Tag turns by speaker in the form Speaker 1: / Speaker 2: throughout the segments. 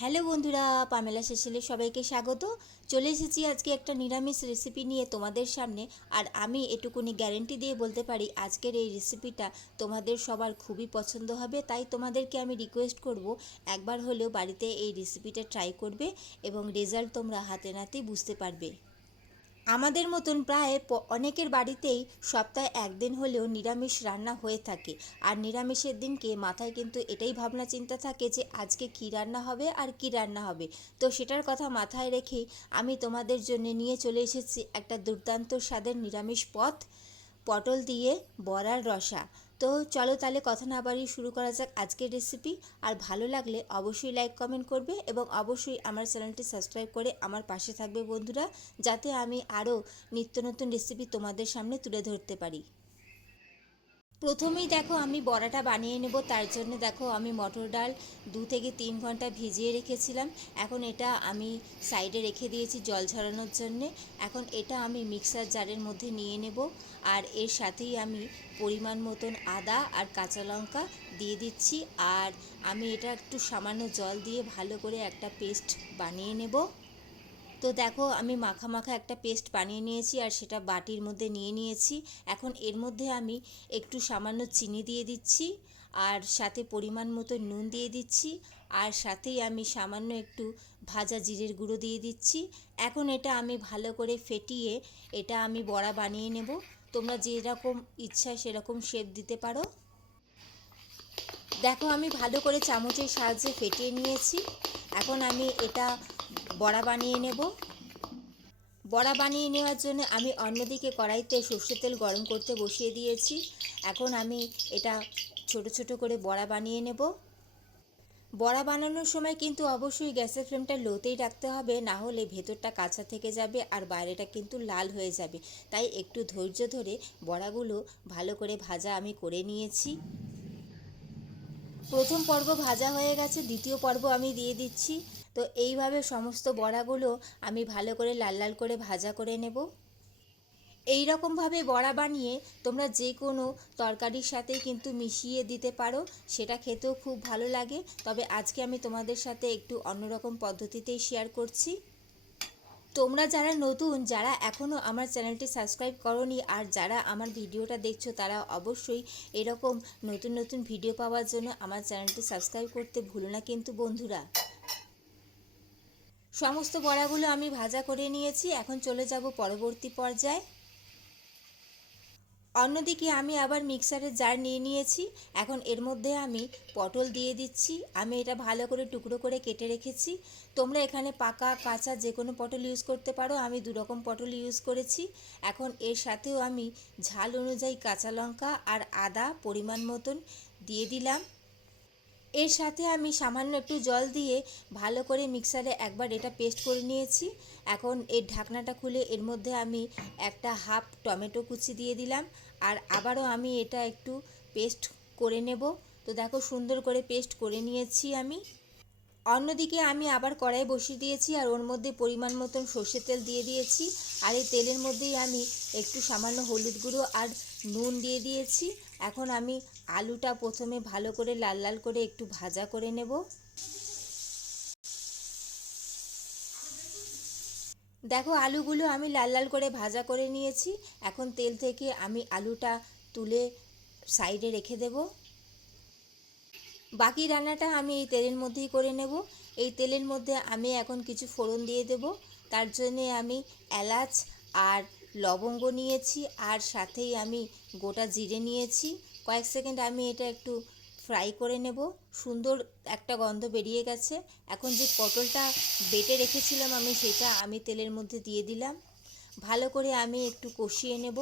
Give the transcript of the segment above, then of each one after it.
Speaker 1: Hello বন্ধুরা, Pamela শেষেলে সবাইকে স্বাগত। চলে এসেছি আজকে একটা নিরামিষ রেসিপি নিয়ে তোমাদের সামনে। আর আমি এটুকুনি গ্যারেন্টি দিয়ে বলতে পারি, আজকের এই রেসিপিটা তোমাদের সবার খুবই পছন্দ হবে। তাই তোমাদেরকে আমি রিকোয়েস্ট করব, একবার হলেও বাড়িতে এই রেসিপিটা ট্রাই করবে এবং রেজাল্ট তোমরা হাতে নাতেই বুঝতে পারবে। আমাদের মতন প্রায় অনেকের বাড়িতেই সপ্তাহে একদিন হলেও নিরামিষ রান্না হয়ে থাকে। আর নিরামিষের দিনকে মাথায় কিন্তু এটাই ভাবনা চিন্তা থাকে যে আজকে কি রান্না হবে আর কি রান্না হবে। তো সেটার কথা মাথায় রেখেই আমি তোমাদের জন্য নিয়ে চলে এসেছি একটা দুর্দান্ত স্বাদের নিরামিষ পথ পটল দিয়ে বড়ার রসা। তো চলো তাহলে কথা না বাড়িয়ে শুরু করা যাক আজকের রেসিপি আর ভালো লাগলে অবশ্যই লাইক কমেন্ট করবে এবং অবশ্যই আমার চ্যানেলটি সাবস্ক্রাইব করে আমার পাশে থাকবে বন্ধুরা, যাতে আমি আরও নিত্য নতুন রেসিপি তোমাদের সামনে তুলে ধরতে পারি। প্রথমেই দেখো আমি বড়াটা বানিয়ে নেব, তার জন্য দেখো আমি মটর ডাল দু থেকে তিন ঘণ্টা ভিজিয়ে রেখেছিলাম। এখন এটা আমি সাইডে রেখে দিয়েছি জল ঝরানোর জন্যে। এখন এটা আমি মিক্সার জারের মধ্যে নিয়ে নেব আর এর সাথেই আমি পরিমাণ মতন আদা আর কাঁচা লঙ্কা দিয়ে দিচ্ছি। আর আমি এটা একটু সামান্য জল দিয়ে ভালো করে একটা পেস্ট বানিয়ে নেব। তো দেখো, আমি মাখা মাখা একটা পেস্ট বানিয়ে নিয়েছি আর সেটা বাটির মধ্যে নিয়ে নিয়েছি। এখন এর মধ্যে আমি একটু সামান্য চিনি দিয়ে দিচ্ছি আর সাথে পরিমাণ মতো নুন দিয়ে দিচ্ছি আর সাথেই আমি সামান্য একটু ভাজা জিরের গুঁড়ো দিয়ে দিচ্ছি। এখন এটা আমি ভালো করে ফেটিয়ে এটা আমি বড়া বানিয়ে নেব। তোমরা যেরকম ইচ্ছা সেরকম শেপ দিতে পারো। দেখো, আমি ভালো করে চামচের সাহায্যে ফেটিয়ে নিয়েছি। এখন আমি এটা বড়া বানিয়ে নেব। বড়া বানিয়ে নেওয়ার জন্য আমি অন্যদিকে কড়াইতে সর্ষের তেল গরম করতে বসিয়ে দিয়েছি। এখন আমি এটা ছোট ছোট করে বড়া বানিয়ে নেব। বড়া বানানোর সময় কিন্তু অবশ্যই গ্যাসের ফ্লেমটা লোতেই রাখতে হবে, না হলে ভেতরটা কাঁচা থেকে যাবে আর বাইরেটা কিন্তু লাল হয়ে যাবে। তাই একটু ধৈর্য ধরে বড়াগুলো ভালো করে ভাজা আমি করে নিয়েছি। প্রথম পর্ব ভাজা হয়ে গেছে, দ্বিতীয় পর্ব আমি দিয়ে দিচ্ছি। তো এইভাবে সমস্ত বড়াগুলো আমি ভালো করে লাল লাল করে ভাজা করে নেব। এই রকমভাবে বড়া বানিয়ে তোমরা যে কোনো তরকারির সাথে কিন্তু মিশিয়ে দিতে পারো, সেটা খেতেও খুব ভালো লাগে। তবে আজকে আমি তোমাদের সাথে একটু অন্যরকম পদ্ধতিতেই শেয়ার করছি। তোমরা যারা নতুন, যারা এখনও আমার চ্যানেলটি সাবস্ক্রাইব করনি আর যারা আমার ভিডিওটা দেখছ, তারা অবশ্যই এরকম নতুন নতুন ভিডিও পাওয়ার জন্য আমার চ্যানেলটি সাবস্ক্রাইব করতে ভুলো না কিন্তু বন্ধুরা। সমস্ত বড়াগুলো আমি ভাজা করে নিয়েছি, এখন চলে যাব পরবর্তী পর্যায়ে। অন্যদিকে আমি আবার মিক্সারের জার নিয়ে নিয়েছি। এখন এর মধ্যে আমি পটল দিয়ে দিচ্ছি। আমি এটা ভালো করে টুকরো করে কেটে রেখেছি। তোমরা এখানে পাকা, কাঁচা যে কোনো পটল ইউজ করতে পারো। আমি দু রকম পটল ইউজ করেছি। এখন এর সাথেও আমি ঝাল অনুযায়ী কাঁচা লঙ্কা আর আদা পরিমাণ মতন দিয়ে দিলাম। এর সাথে আমি সামান্য একটু জল দিয়ে ভালো করে মিক্সারে একবার এটা পেস্ট করে নিয়েছি। এখন এর ঢাকনাটা খুলে এর মধ্যে আমি একটা হাফ টমেটো কুচি দিয়ে দিলাম। আর আবারও আমি এটা একটু পেস্ট করে নেব। তো দেখো সুন্দর করে পেস্ট করে নিয়েছি আমি। অন্যদিকে আমি আবার কড়াই বসিয়ে দিয়েছি আর ওর মধ্যে পরিমাণ মতন সর্ষের তেল দিয়ে দিয়েছি। আর এই তেলের মধ্যেই আমি একটু সামান্য হলুদ গুঁড়ো আর নুন দিয়ে দিয়েছি। এখন আমি আলুটা প্রথমে ভালো করে লাল লাল করে একটু ভাজা করে নেব। দেখো, আলুগুলো আমি লাল লাল করে ভাজা করে নিয়েছি। এখন তেল থেকে আমি আলুটা তুলে সাইডে রেখে দেবো। বাকি রান্নাটা আমি এই তেলের মধ্যেই করে নেব। এই তেলের মধ্যে আমি এখন কিছু ফোড়ন দিয়ে দেব। তার জন্যে আমি এলাচ আর লবঙ্গ নিয়েছি। আর সাথেই আমি গোটা জিরে নিয়েছি। কয়েক সেকেন্ড আমি এটা একটু ফ্রাই করে নেব। সুন্দর একটা গন্ধ বেরিয়ে গেছে। এখন যে পটলটা বেটে রেখেছিলাম আমি, সেটা আমি তেলের মধ্যে দিয়ে দিলাম। ভালো করে আমি একটু কষিয়ে নেব।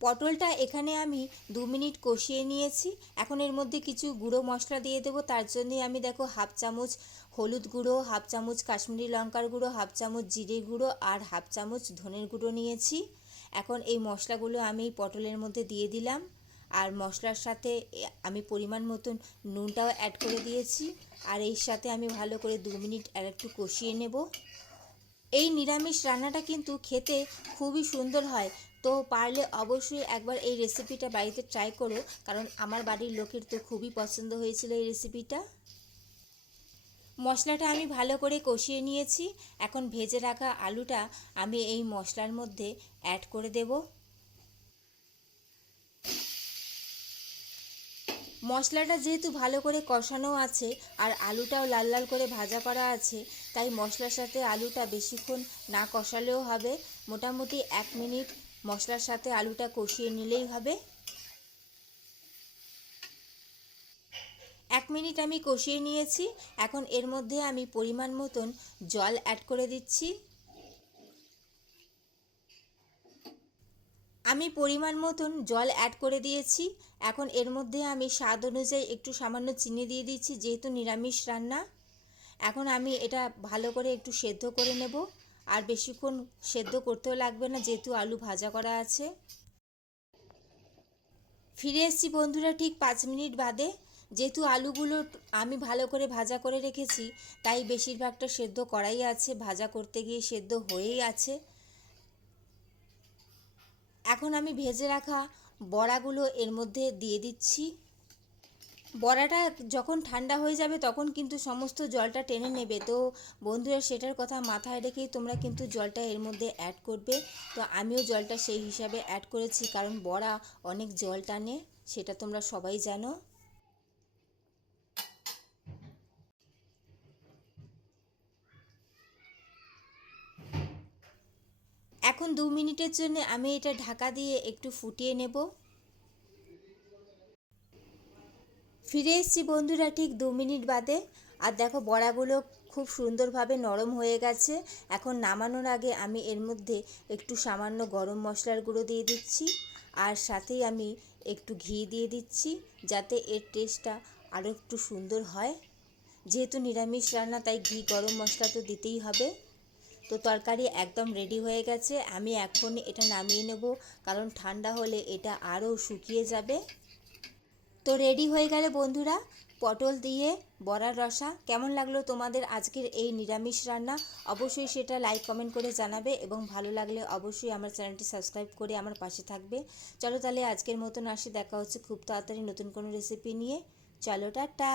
Speaker 1: পটলটা এখানে আমি দু মিনিট কষিয়ে নিয়েছি। এখন এর মধ্যে কিছু গুঁড়ো মশলা দিয়ে দেবো। তার জন্যে আমি, দেখো, হাফ চামচ হলুদ গুঁড়ো, হাফ চামচ কাশ্মীরি লঙ্কার গুঁড়ো, হাফ চামচ জিরে গুঁড়ো আর হাফ চামচ ধনের গুঁড়ো নিয়েছি। এখন এই মশলাগুলো আমি পটলের মধ্যে দিয়ে দিলাম। আর মশলার সাথে আমি পরিমাণ মতন নুনটাও অ্যাড করে দিয়েছি। আর এর সাথে আমি ভালো করে দু মিনিট আর একটু কষিয়ে নেব। এই নিরামিষ রান্নাটা কিন্তু খেতে খুবই সুন্দর হয়। তো পারলে অবশ্যই একবার এই রেসিপিটা বাড়িতে ট্রাই করো। কারণ আমার বাড়ির লোকের তো খুবই পছন্দ হয়েছিল এই রেসিপিটা মশলাটা আমি ভালো করে কষিয়ে নিয়েছি। এখন ভেজে রাখা আলুটা আমি এই মশলার মধ্যে অ্যাড করে দেব। মশলাটা যেহেতু ভালো করে কষানো আছে আর আলুটাও লাল লাল করে ভাজা করা আছে, তাই মশলার সাথে আলুটা বেশিক্ষণ না কষালেও হবে। মোটামুটি এক মিনিট মশলার সাথে আলুটা কষিয়ে নিলেই হবে। এক মিনিট আমি কষিয়ে নিয়েছি। এখন এর মধ্যে আমি পরিমাণ মতন জল অ্যাড করে দিচ্ছি। আমি পরিমাণ মতন জল অ্যাড করে দিয়েছি। এখন এর মধ্যে আমি স্বাদ অনুযায়ী একটু সামান্য চিনি দিয়ে দিচ্ছি, যেহেতু নিরামিষ রান্না। এখন আমি এটা ভালো করে একটু সেদ্ধ করে নেব। আর বেশিক্ষণ সেদ্ধ করতেও লাগবে না, যেহেতু আলু ভাজা করা আছে। ফিরে এসেছি বন্ধুরা ঠিক পাঁচ মিনিট বাদে। যেহেতু আলুগুলো আমি ভালো করে ভাজা করে রেখেছি, তাই বেশিরভাগটা সেদ্ধ করাই আছে, ভাজা করতে গিয়ে সেদ্ধ হয়েই আছে। এখন আমি ভেজে রাখা বড়াগুলো এর মধ্যে দিয়ে দিচ্ছি। বড়াটা যখন ঠান্ডা হয়ে যাবে তখন কিন্তু সমস্ত জলটা টেনে নেবে। তো বন্ধুরা, সেটার কথা মাথায় রেখেই তোমরা কিন্তু জলটা এর মধ্যে অ্যাড করবে। তো আমিও জলটা সেই হিসাবে অ্যাড করেছি, কারণ বড়া অনেক জল টানে, সেটা তোমরা সবাই জানো। এখন দু মিনিটের জন্য আমি এটা ঢাকা দিয়ে একটু ফুটিয়ে নেব। ফিরে এসেছি বন্ধুরা ঠিক দু মিনিট বাদে। আর দেখো বড়াগুলো খুব সুন্দরভাবে নরম হয়ে গেছে। এখন নামানোর আগে আমি এর মধ্যে একটু সামান্য গরম মশলার গুঁড়ো দিয়ে দিচ্ছি। আর সাথেই আমি একটু ঘি দিয়ে দিচ্ছি যাতে এর টেস্টটা আরও একটু সুন্দর হয়। যেহেতু নিরামিষ রান্না, তাই ঘি গরম মশলা তো দিতেই হবে। তো তরকারি একদম রেডি হয়ে গেছে। আমি এখন এটা নামিয়ে নেব, কারণ ঠান্ডা হলে এটা আরও শুকিয়ে যাবে। তো রেডি হয়ে গেলে বন্ধুরা, পটল দিয়ে বড়ার রসা। কেমন লাগল তোমাদের আজকের এই নিরামিষ রান্না? অবশ্যই সেটা লাইক কমেন্ট করে জানাবে এবং ভালো লাগলে অবশ্যই আমার চ্যানেলটি সাবস্ক্রাইব করে আমার পাশে থাকবে। চলো তাহলে আজকের মতন আসি, দেখা হচ্ছে খুব তাড়াতাড়ি নতুন কোনো রেসিপি নিয়ে। চলো, টাটা!